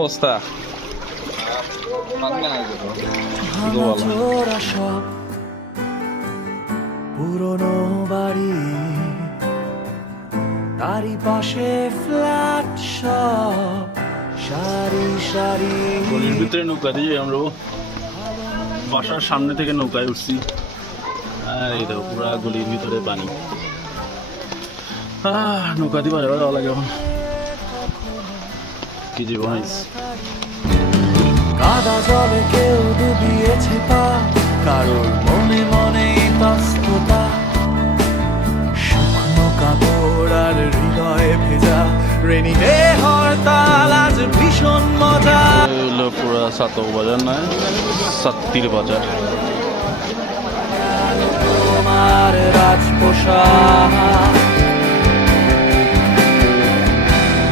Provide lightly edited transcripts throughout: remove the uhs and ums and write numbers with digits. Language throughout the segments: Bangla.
অবস্থা সব পুরনো বাড়ি, তারই পাশে ফ্ল্যাট সব সারি সারি। গলির ভিতরে নৌকা দিয়ে আমরা বাসার সামনে থেকে নৌকায় উঠছি, আর এই দেখো পুরা গলির ভিতরে পানি। নৌকা দিয়ে বাড়ি যাওয়া লাগে এখন, কি জীবন হয়েছে। কাদা জলে কেউ ডুবিয়েছে পা, কারোর মনে মনে তস্ততা, শুকনো কাপড় আর হৃদয়ে ভেজা, রেনি ডে হরতাল আজ ভীষণ মজা। হলো পুরা সাতক বাজার নয়, সাত্তির বাজার। তোমার রাজপোষাক,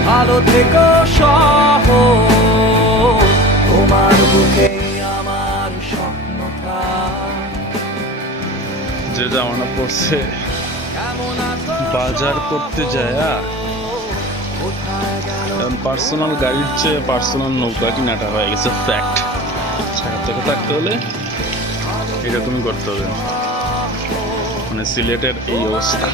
ভালো থেকো শহর, তোমার বুকে আমার স্বপ্নটা। যে জামানা পড়ছে কেমন আছো বাজার করতে যায়, কোথায় গেল এখন পার্সোনাল গাড়ির চেয়ে পার্সোনাল নৌকা কিনাটা হয়ে গেছে ফ্যাক্ট। ছাড়া থেকে থাকতে হলে এটা তুমি করতে হবে, মানে সিলেটের এই অবস্থা।